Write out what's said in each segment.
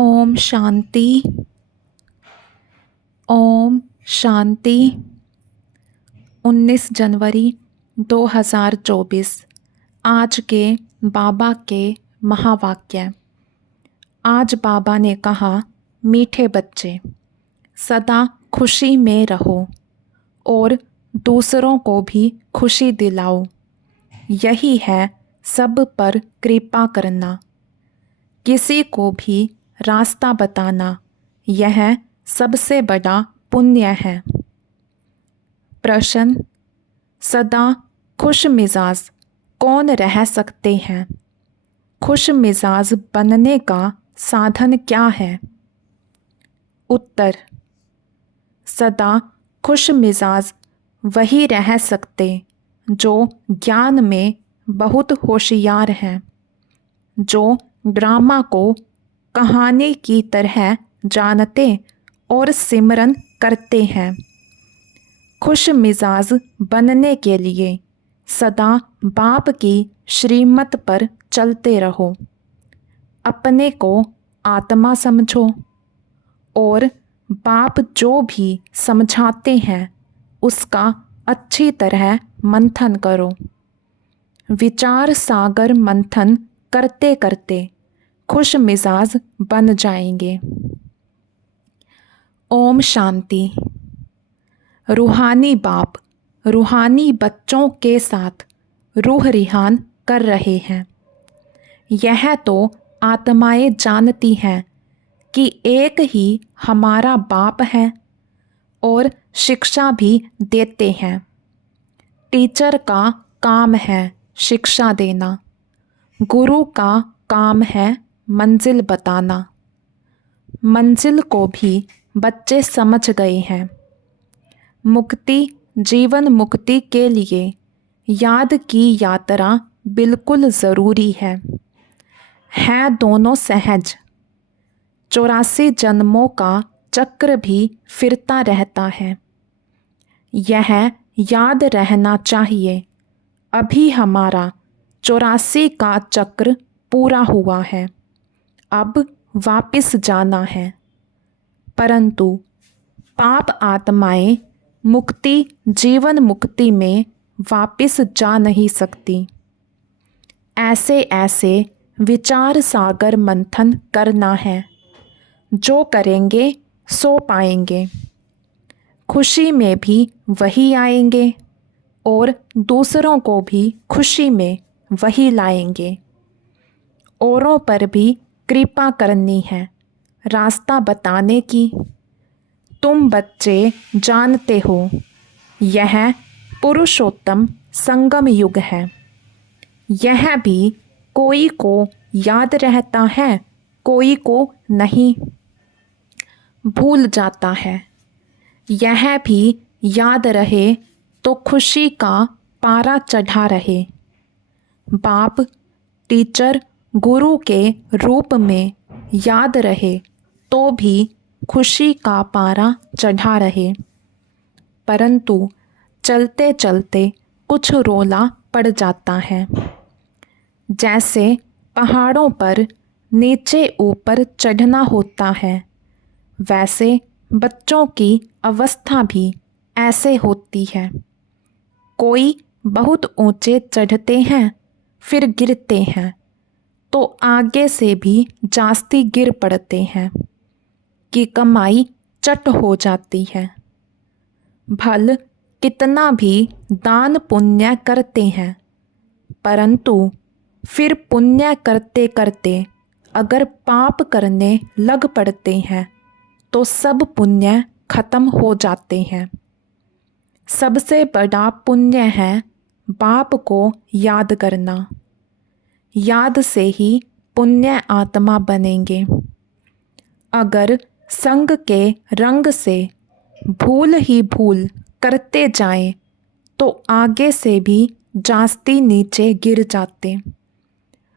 ओम शांति। ओम शांति। 19 जनवरी 2024। आज के बाबा के महावाक्य। आज बाबा ने कहा, मीठे बच्चे, सदा खुशी में रहो और दूसरों को भी खुशी दिलाओ। यही है सब पर कृपा करना, किसी को भी रास्ता बताना, यह सबसे बड़ा पुण्य है। प्रश्न, सदा खुश मिजाज कौन रह सकते हैं? खुश मिजाज बनने का साधन क्या है? उत्तर, सदा खुश मिजाज वही रह सकते जो ज्ञान में बहुत होशियार हैं, जो ड्रामा को कहानी की तरह जानते और सिमरन करते हैं। खुश मिजाज बनने के लिए सदा बाप की श्रीमत पर चलते रहो। अपने को आत्मा समझो और बाप जो भी समझाते हैं उसका अच्छी तरह मंथन करो। विचार सागर मंथन करते करते खुश मिजाज बन जाएंगे। ओम शांति। रूहानी बाप रूहानी बच्चों के साथ रूह रिहान कर रहे हैं। यह तो आत्माएं जानती हैं कि एक ही हमारा बाप है और शिक्षा भी देते हैं। टीचर का काम है शिक्षा देना, गुरु का काम है मंजिल बताना। मंजिल को भी बच्चे समझ गए हैं। मुक्ति, जीवन मुक्ति के लिए याद की यात्रा बिल्कुल ज़रूरी है दोनों सहज। 84 जन्मों का चक्र भी फिरता रहता है। यह याद रहना चाहिए, अभी हमारा 84 का चक्र पूरा हुआ है, अब वापस जाना है। परंतु पाप आत्माएं मुक्ति, जीवन मुक्ति में वापस जा नहीं सकती। ऐसे ऐसे विचार सागर मंथन करना है, जो करेंगे सो पाएंगे। खुशी में भी वही आएंगे और दूसरों को भी खुशी में वही लाएंगे। औरों पर भी कृपा करनी है, रास्ता बताने की। तुम बच्चे जानते हो, यह पुरुषोत्तम संगम युग है। यह भी कोई को याद रहता है, कोई को नहीं, भूल जाता है। यह भी याद रहे तो खुशी का पारा चढ़ा रहे। बाप, टीचर, गुरु के रूप में याद रहे तो भी खुशी का पारा चढ़ा रहे। परंतु चलते चलते कुछ रोला पड़ जाता है। जैसे पहाड़ों पर नीचे ऊपर चढ़ना होता है, वैसे बच्चों की अवस्था भी ऐसे होती है। कोई बहुत ऊंचे चढ़ते हैं, फिर गिरते हैं, तो आगे से भी जास्ती गिर पड़ते हैं कि कमाई चट हो जाती है। भल कितना भी दान पुण्य करते हैं, परंतु फिर पुण्य करते करते अगर पाप करने लग पड़ते हैं तो सब पुण्य खत्म हो जाते हैं। सबसे बड़ा पुण्य है बाप को याद करना। याद से ही पुण्य आत्मा बनेंगे। अगर संग के रंग से भूल ही भूल करते जाएं तो आगे से भी जास्ती नीचे गिर जाते।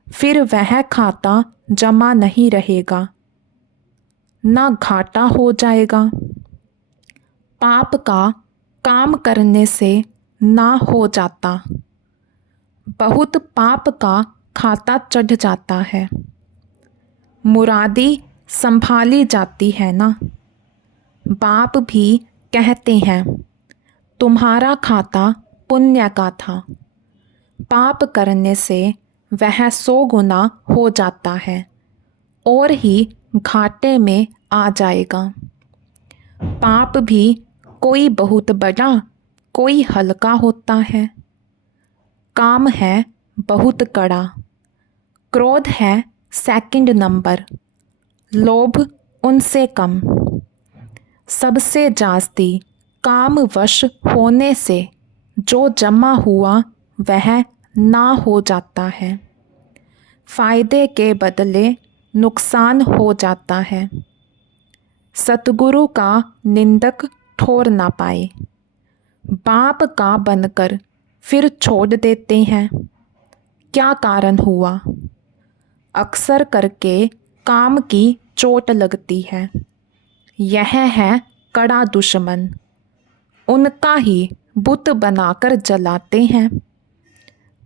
फिर वह खाता जमा नहीं रहेगा, ना घाटा हो जाएगा। पाप का काम करने से ना हो जाता, बहुत पाप का खाता चढ़ जाता है। मुरादी संभाली जाती है ना। बाप भी कहते हैं तुम्हारा खाता पुण्य का था, पाप करने से वह 100 गुना हो जाता है और ही घाटे में आ जाएगा। पाप भी कोई बहुत बड़ा कोई हल्का होता है। काम है बहुत कड़ा, क्रोध है सेकंड नंबर, लोभ उनसे कम। सबसे जास्ती कामवश होने से जो जमा हुआ वह ना हो जाता है, फायदे के बदले नुकसान हो जाता है। सतगुरु का निंदक ठोर ना पाए, बाप का बनकर फिर छोड़ देते हैं। क्या कारण हुआ? अक्सर करके काम की चोट लगती है। यह है कड़ा दुश्मन, उनका ही बुत बनाकर जलाते हैं।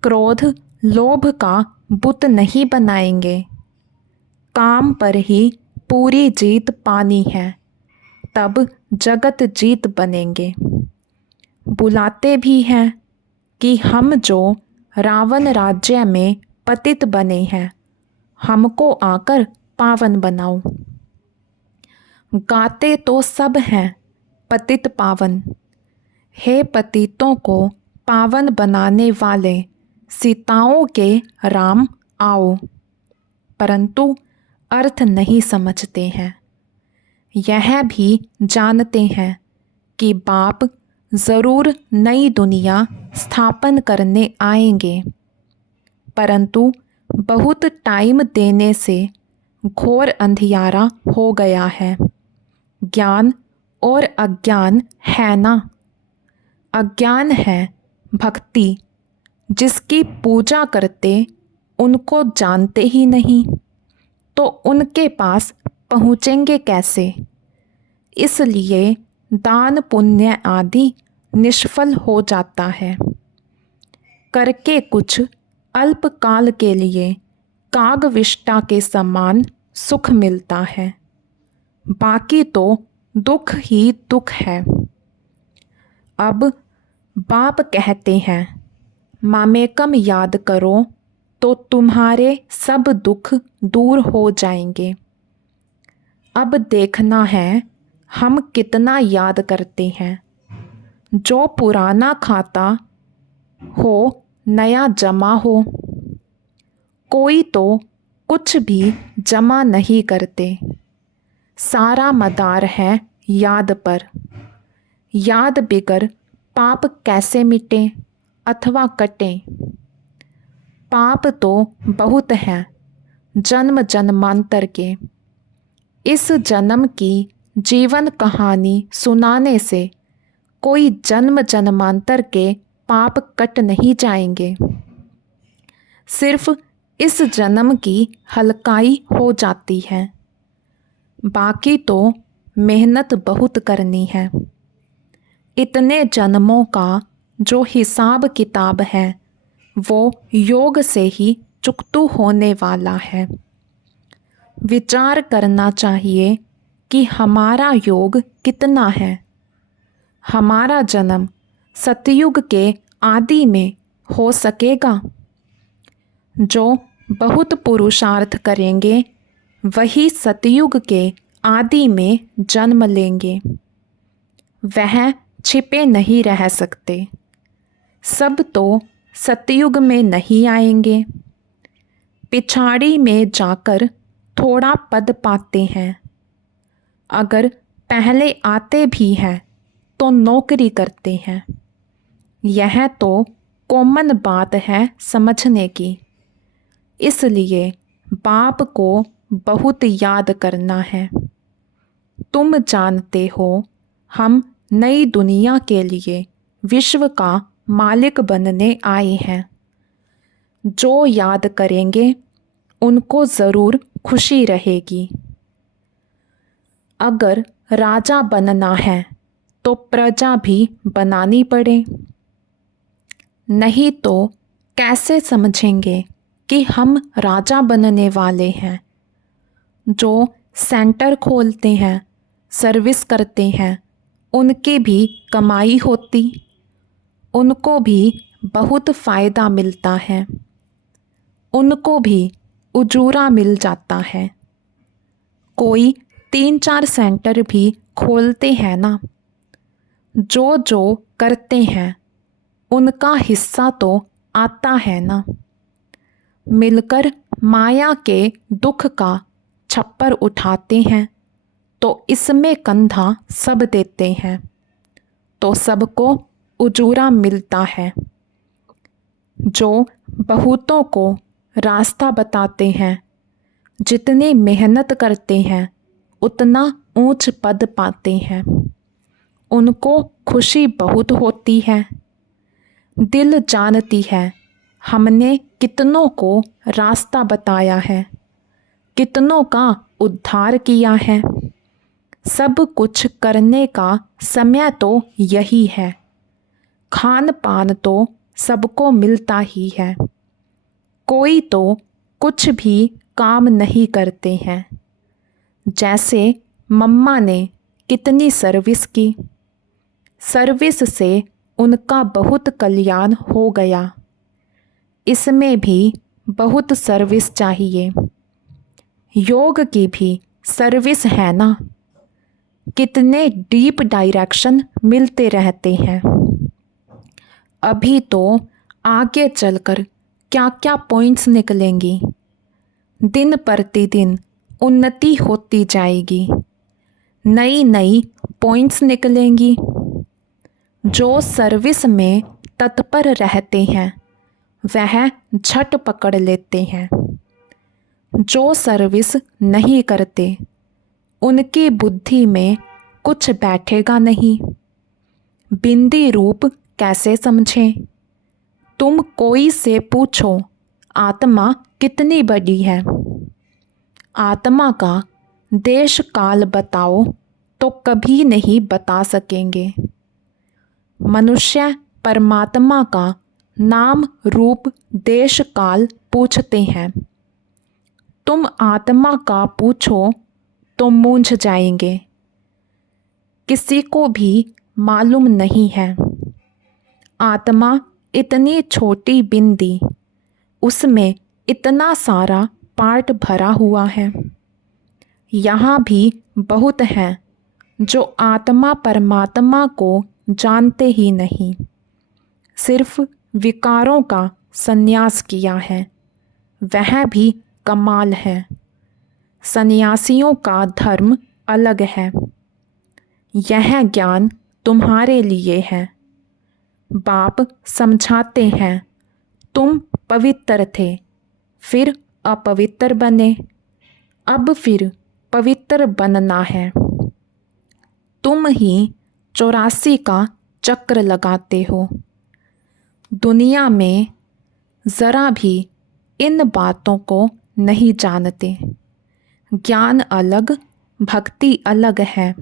क्रोध लोभ का बुत नहीं बनाएंगे, काम पर ही पूरी जीत पानी है, तब जगत जीत बनेंगे। बुलाते भी हैं कि हम जो रावण राज्य में पतित बने हैं, हमको आकर पावन बनाओ। गाते तो सब हैं पतित पावन, हे पतितों को पावन बनाने वाले सीताओं के राम आओ, परंतु अर्थ नहीं समझते हैं। यह भी जानते हैं कि बाप ज़रूर नई दुनिया स्थापन करने आएंगे, परंतु बहुत टाइम देने से घोर अंधियारा हो गया है। ज्ञान और अज्ञान है ना। अज्ञान है भक्ति, जिसकी पूजा करते उनको जानते ही नहीं, तो उनके पास पहुँचेंगे कैसे? इसलिए दान पुण्य आदि निष्फल हो जाता है। करके कुछ अल्पकाल के लिए कागविष्टा के समान सुख मिलता है, बाकी तो दुख ही दुख है। अब बाप कहते हैं मामेकम याद करो तो तुम्हारे सब दुख दूर हो जाएंगे। अब देखना है हम कितना याद करते हैं। जो पुराना खाता हो नया जमा हो, कोई तो कुछ भी जमा नहीं करते। सारा मदार है याद पर। याद बिगर पाप कैसे मिटे अथवा कटे? पाप तो बहुत हैं जन्म जन्मांतर के। इस जन्म की जीवन कहानी सुनाने से कोई जन्म जन्मांतर के पाप कट नहीं जाएंगे। सिर्फ इस जन्म की हल्काई हो जाती है, बाकी तो मेहनत बहुत करनी है। इतने जन्मों का जो हिसाब किताब है वो योग से ही चुकतू होने वाला है। विचार करना चाहिए कि हमारा योग कितना है। हमारा जन्म सतयुग के आदि में हो सकेगा? जो बहुत पुरुषार्थ करेंगे वही सतयुग के आदि में जन्म लेंगे। वह छिपे नहीं रह सकते। सब तो सतयुग में नहीं आएंगे, पिछाड़ी में जाकर थोड़ा पद पाते हैं। अगर पहले आते भी हैं तो नौकरी करते हैं। यह तो कॉमन बात है समझने की। इसलिए बाप को बहुत याद करना है। तुम जानते हो हम नई दुनिया के लिए विश्व का मालिक बनने आए हैं। जो याद करेंगे उनको ज़रूर खुशी रहेगी। अगर राजा बनना है तो प्रजा भी बनानी पड़े, नहीं तो कैसे समझेंगे कि हम राजा बनने वाले हैं। जो सेंटर खोलते हैं, सर्विस करते हैं, उनकी भी कमाई होती, उनको भी बहुत फ़ायदा मिलता है, उनको भी उजूरा मिल जाता है। कोई 3-4 सेंटर भी खोलते हैं ना, जो जो करते हैं उनका हिस्सा तो आता है ना। मिलकर माया के दुख का छप्पर उठाते हैं तो इसमें कंधा सब देते हैं, तो सबको उजूरा मिलता है। जो बहुतों को रास्ता बताते हैं, जितनी मेहनत करते हैं उतना ऊंच पद पाते हैं, उनको खुशी बहुत होती है। दिल जानती है हमने कितनों को रास्ता बताया है, कितनों का उद्धार किया है। सब कुछ करने का समय तो यही है, खान पान तो सबको मिलता ही है। कोई तो कुछ भी काम नहीं करते हैं, जैसे मम्मा ने कितनी सर्विस की, सर्विस से उनका बहुत कल्याण हो गया। इसमें भी बहुत सर्विस चाहिए, योग की भी सर्विस है ना। कितने डीप डायरेक्शन मिलते रहते हैं। अभी तो आगे चलकर क्या क्या पॉइंट्स निकलेंगी। दिन प्रतिदिन उन्नति होती जाएगी, नई नई पॉइंट्स निकलेंगी। जो सर्विस में तत्पर रहते हैं वह झट पकड़ लेते हैं, जो सर्विस नहीं करते उनकी बुद्धि में कुछ बैठेगा नहीं। बिंदी रूप कैसे समझें? तुम कोई से पूछो आत्मा कितनी बड़ी है, आत्मा का देश काल बताओ तो कभी नहीं बता सकेंगे। मनुष्य परमात्मा का नाम रूप देश काल पूछते हैं, तुम आत्मा का पूछो तो मूंझ जाएंगे। किसी को भी मालूम नहीं है। आत्मा इतनी छोटी बिंदी, उसमें इतना सारा पार्ट भरा हुआ है। यहाँ भी बहुत हैं जो आत्मा परमात्मा को जानते ही नहीं, सिर्फ विकारों का संन्यास किया है, वह भी कमाल है। सन्यासियों का धर्म अलग है, यह ज्ञान तुम्हारे लिए है। बाप समझाते हैं तुम पवित्र थे, फिर अपवित्र बने, अब फिर पवित्र बनना है। तुम ही 84 का चक्र लगाते हो। दुनिया में ज़रा भी इन बातों को नहीं जानते। ज्ञान अलग, भक्ति अलग है।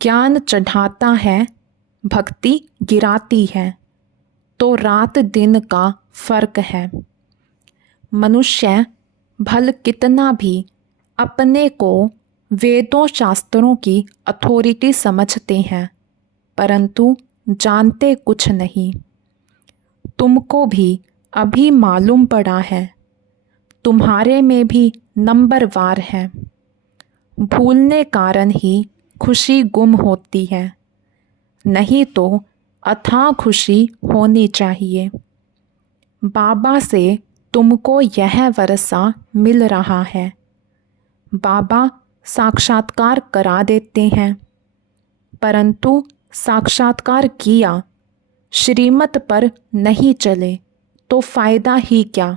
ज्ञान चढ़ाता है, भक्ति गिराती है, तो रात दिन का फर्क है। मनुष्य भल कितना भी अपने को वेदों शास्त्रों की अथॉरिटी समझते हैं, परंतु जानते कुछ नहीं। तुमको भी अभी मालूम पड़ा है, तुम्हारे में भी नंबरवार है। भूलने कारण ही खुशी गुम होती है, नहीं तो अथाह खुशी होनी चाहिए। बाबा से तुमको यह वर्षा मिल रहा है। बाबा साक्षात्कार करा देते हैं, परंतु साक्षात्कार किया, श्रीमत पर नहीं चले तो फायदा ही क्या।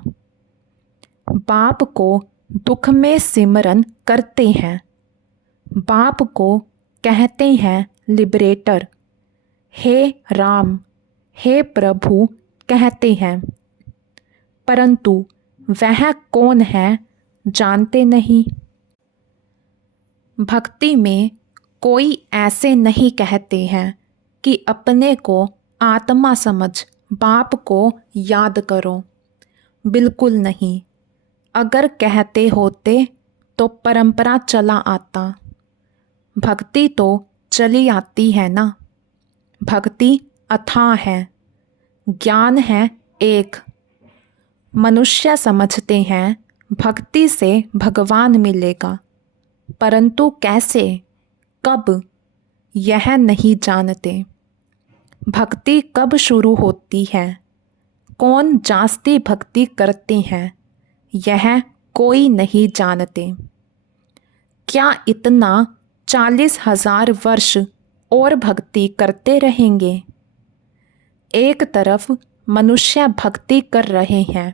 बाप को दुख में सिमरन करते हैं, बाप को कहते हैं लिबरेटर, हे राम, हे प्रभु कहते हैं, परंतु वह कौन है जानते नहीं। भक्ति में कोई ऐसे नहीं कहते हैं कि अपने को आत्मा समझ बाप को याद करो, बिल्कुल नहीं। अगर कहते होते तो परंपरा चला आता। भक्ति तो चली आती है ना। भक्ति अथाह है, ज्ञान है एक। मनुष्य समझते हैं भक्ति से भगवान मिलेगा, परंतु कैसे, कब, यह नहीं जानते। भक्ति कब शुरू होती है, कौन जास्ती भक्ति करते हैं, यह कोई नहीं जानते। क्या इतना 40,000 वर्ष और भक्ति करते रहेंगे? एक तरफ मनुष्य भक्ति कर रहे हैं,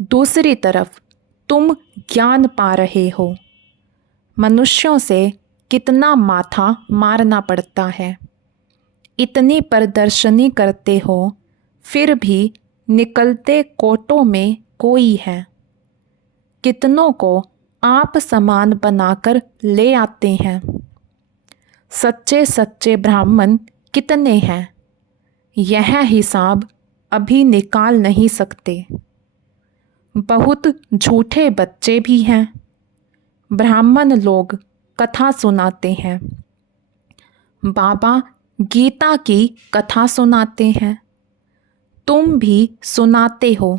दूसरी तरफ तुम ज्ञान पा रहे हो। मनुष्यों से कितना माथा मारना पड़ता है। इतनी प्रदर्शनी करते हो, फिर भी निकलते कोटों में कोई है। कितनों को आप समान बनाकर ले आते हैं। सच्चे सच्चे ब्राह्मण कितने हैं, यह हिसाब अभी निकाल नहीं सकते। बहुत झूठे बच्चे भी हैं। ब्राह्मण लोग कथा सुनाते हैं, बाबा गीता की कथा सुनाते हैं। तुम भी सुनाते हो,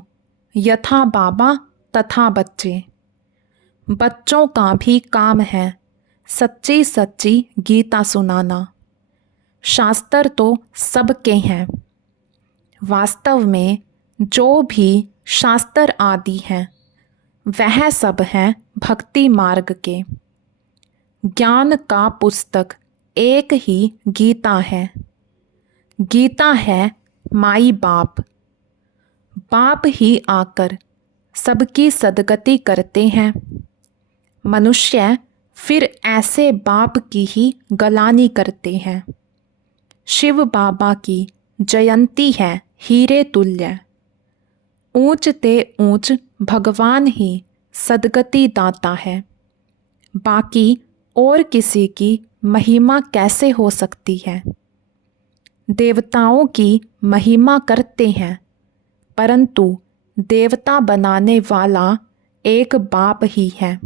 यथा बाबा तथा बच्चे। बच्चों का भी काम है सच्ची सच्ची गीता सुनाना। शास्त्र तो सबके हैं। वास्तव में जो भी शास्त्र आदि हैं, वह सब हैं भक्ति मार्ग के। ज्ञान का पुस्तक एक ही गीता है। गीता है माई बाप। बाप ही आकर सबकी सदगति करते हैं। मनुष्य फिर ऐसे बाप की ही गलानी करते हैं। शिव बाबा की जयंती है हीरे तुल्य। ऊंच ते ऊंच भगवान ही सदगति दाता है। बाकी और किसी की महिमा कैसे हो सकती है? देवताओं की महिमा करते हैं, परंतु देवता बनाने वाला एक बाप ही है।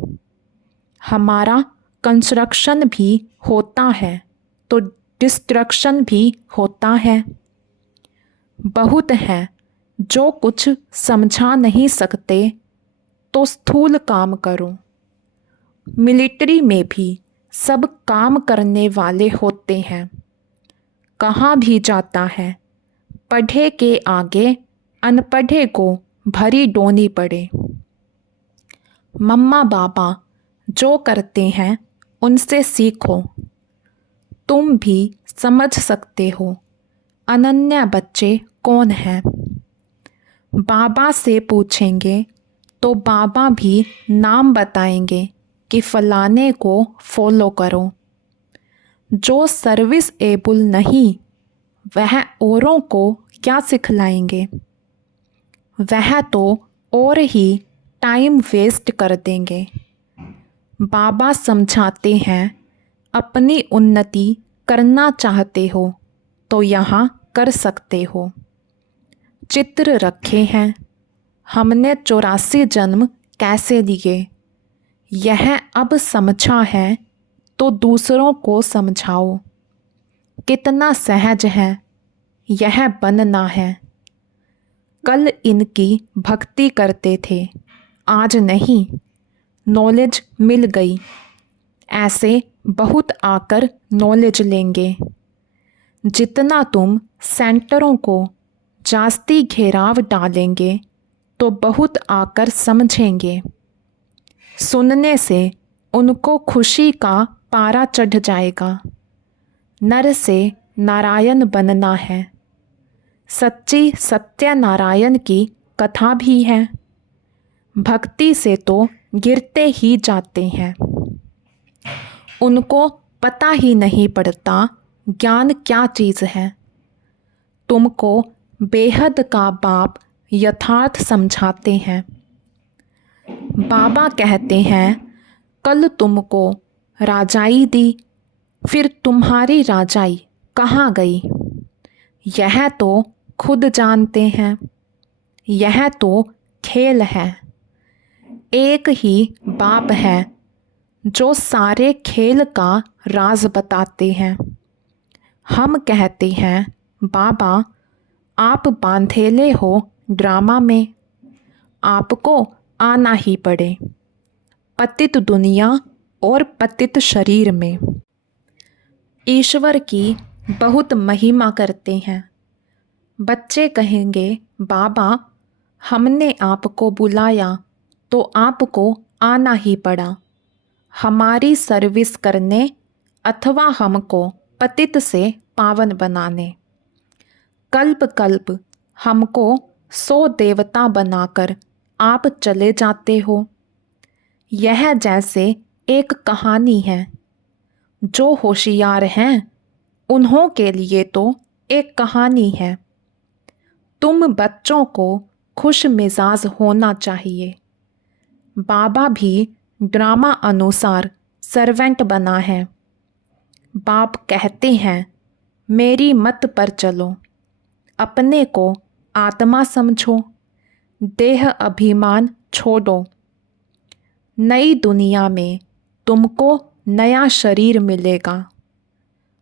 हमारा कंस्ट्रक्शन भी होता है तो डिस्ट्रक्शन भी होता है। बहुत है जो कुछ समझा नहीं सकते, तो स्थूल काम करो। मिलिट्री में भी सब काम करने वाले होते हैं। कहाँ भी जाता है, पढ़े के आगे अनपढ़े को भरी डोनी पड़े। मम्मा बाबा जो करते हैं उनसे सीखो। तुम भी समझ सकते हो अनन्य बच्चे कौन हैं। बाबा से पूछेंगे तो बाबा भी नाम बताएंगे कि फलाने को फॉलो करो। जो सर्विस एबल नहीं, वह औरों को क्या सिखलाएंगे? वह तो और ही टाइम वेस्ट कर देंगे। बाबा समझाते हैं अपनी उन्नति करना चाहते हो तो यहाँ कर सकते हो। चित्र रखे हैं, हमने 84 जन्म कैसे लिए, यह अब समझा है तो दूसरों को समझाओ। कितना सहज है यह बनना है। कल इनकी भक्ति करते थे, आज नहीं। नॉलेज मिल गई। ऐसे बहुत आकर नॉलेज लेंगे। जितना तुम सेंटरों को जास्ती घेराव डालेंगे तो बहुत आकर समझेंगे। सुनने से उनको खुशी का पारा चढ़ जाएगा। नर से नारायण बनना है। सच्ची सत्यनारायण की कथा भी है। भक्ति से तो गिरते ही जाते हैं। उनको पता ही नहीं पड़ता ज्ञान क्या चीज़ है। तुमको बेहद का बाप यथार्थ समझाते हैं। बाबा कहते हैं कल तुमको राजाई दी, फिर तुम्हारी राजाई कहाँ गई? यह तो खुद जानते हैं। यह तो खेल है। एक ही बाप है जो सारे खेल का राज बताते हैं। हम कहते हैं, बाबा आप बांधेले हो ड्रामा में, आपको आना ही पड़े पतित दुनिया और पतित शरीर में। ईश्वर की बहुत महिमा करते हैं। बच्चे कहेंगे, बाबा हमने आपको बुलाया तो आपको आना ही पड़ा हमारी सर्विस करने अथवा हमको पतित से पावन बनाने। कल्प कल्प हमको 100 देवता बनाकर आप चले जाते हो। यह जैसे एक कहानी है। जो होशियार हैं उन्हों के लिए तो एक कहानी है। तुम बच्चों को खुश मिजाज होना चाहिए। बाबा भी ड्रामा अनुसार सर्वेंट बना है। बाप कहते हैं, मेरी मत पर चलो, अपने को आत्मा समझो, देह अभिमान छोड़ो। नई दुनिया में तुमको नया शरीर मिलेगा।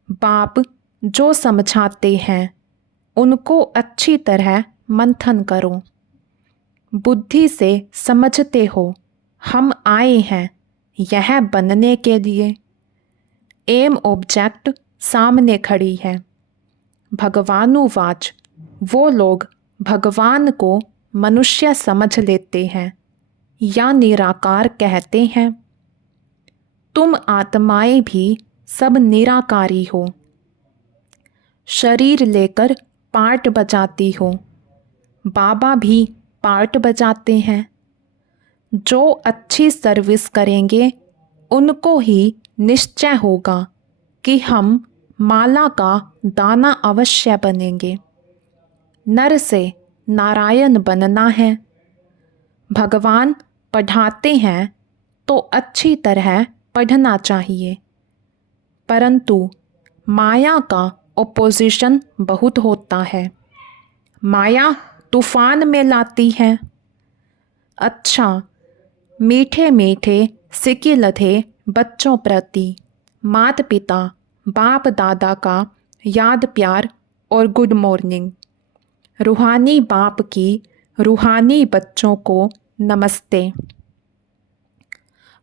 बाप जो समझाते हैं उनको अच्छी तरह मंथन करो। बुद्धि से समझते हो हम आए हैं यह बनने के लिए। एम ऑब्जेक्ट सामने खड़ी है। भगवानुवाच वो लोग भगवान को मनुष्य समझ लेते हैं या निराकार कहते हैं। तुम आत्माएं भी सब निराकारी हो। शरीर लेकर पार्ट बजाती हो। बाबा भी पार्ट बजाते हैं। जो अच्छी सर्विस करेंगे उनको ही निश्चय होगा कि हम माला का दाना अवश्य बनेंगे। नर से नारायण बनना है। भगवान पढ़ाते हैं तो अच्छी तरह पढ़ना चाहिए, परंतु माया का ओपोजिशन बहुत होता है। माया तूफान में लाती है। अच्छा, मीठे मीठे सिकिल थे बच्चों प्रति मात पिता बाप दादा का याद प्यार और गुड मॉर्निंग। रूहानी बाप की रूहानी बच्चों को नमस्ते।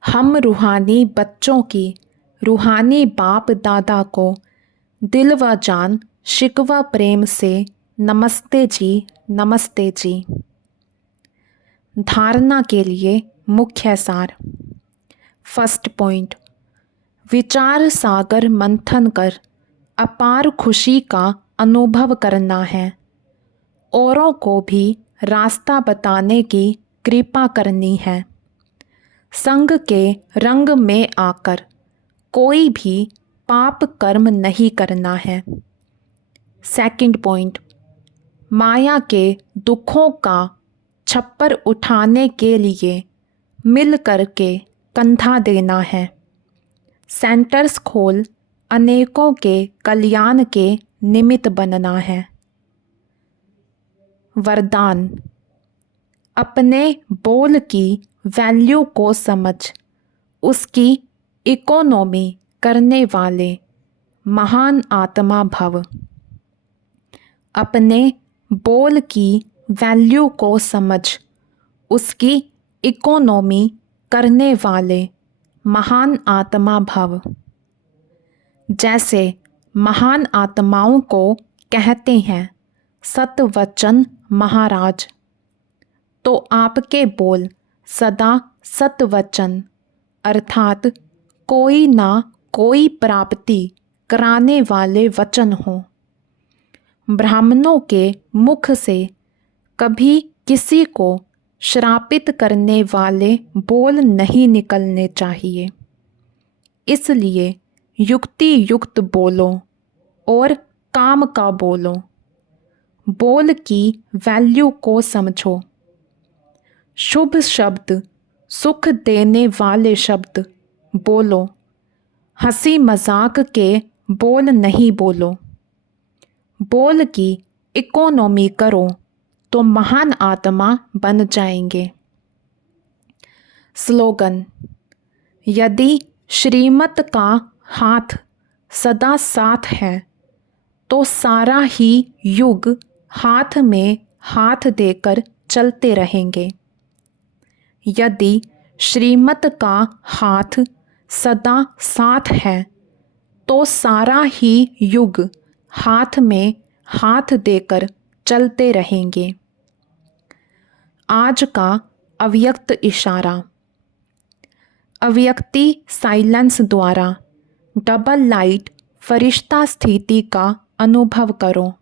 हम रूहानी बच्चों की रूहानी बाप दादा को दिल व जान शिकवा प्रेम से नमस्ते जी, नमस्ते जी। धारणा के लिए मुख्य सार। फर्स्ट पॉइंट, विचार सागर मंथन कर अपार खुशी का अनुभव करना है। औरों को भी रास्ता बताने की कृपा करनी है। संग के रंग में आकर कोई भी पाप कर्म नहीं करना है। सेकंड पॉइंट, माया के दुखों का छप्पर उठाने के लिए मिल करके कंधा देना है। सेंटर्स खोल अनेकों के कल्याण के निमित्त बनना है। वरदान, अपने बोल की वैल्यू को समझ उसकी इकोनॉमी करने वाले महान आत्मा भव। अपने बोल की वैल्यू को समझ उसकी इकोनॉमी करने वाले महान आत्मा भव। जैसे महान आत्माओं को कहते हैं सतवचन महाराज, तो आपके बोल सदा सतवचन अर्थात कोई ना कोई प्राप्ति कराने वाले वचन हों। ब्राह्मणों के मुख से कभी किसी को श्रापित करने वाले बोल नहीं निकलने चाहिए। इसलिए युक्ति युक्त बोलो और काम का बोलो। बोल की वैल्यू को समझो। शुभ शब्द, सुख देने वाले शब्द बोलो। हंसी मजाक के बोल नहीं बोलो। बोल की इकोनॉमी करो तो महान आत्मा बन जाएंगे। स्लोगन, यदि श्रीमत का हाथ सदा साथ है तो सारा ही युग हाथ में हाथ देकर चलते रहेंगे। यदि श्रीमत का हाथ सदा साथ है तो सारा ही युग हाथ में हाथ देकर चलते रहेंगे। आज का अव्यक्त इशारा। अव्यक्ति साइलेंस द्वारा डबल लाइट फरिश्ता स्थिति का अनुभव करो।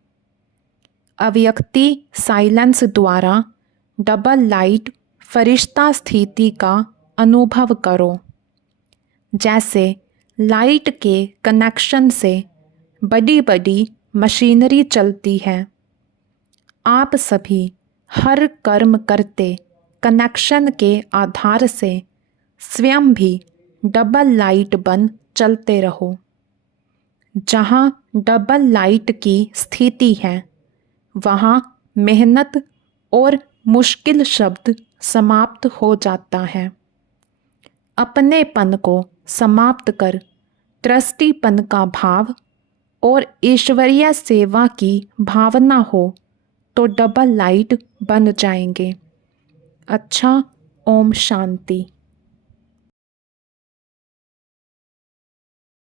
अव्यक्ति साइलेंस द्वारा डबल लाइट फरिश्ता स्थिति का अनुभव करो। जैसे लाइट के कनेक्शन से बड़ी बड़ी मशीनरी चलती है, आप सभी हर कर्म करते कनेक्शन के आधार से स्वयं भी डबल लाइट बन चलते रहो। जहाँ डबल लाइट की स्थिति है वहाँ मेहनत और मुश्किल शब्द समाप्त हो जाता है। अपनेपन को समाप्त कर दृष्टिपन का भाव और ईश्वरीय सेवा की भावना हो तो डबल लाइट बन जाएंगे। अच्छा, ओम शांति।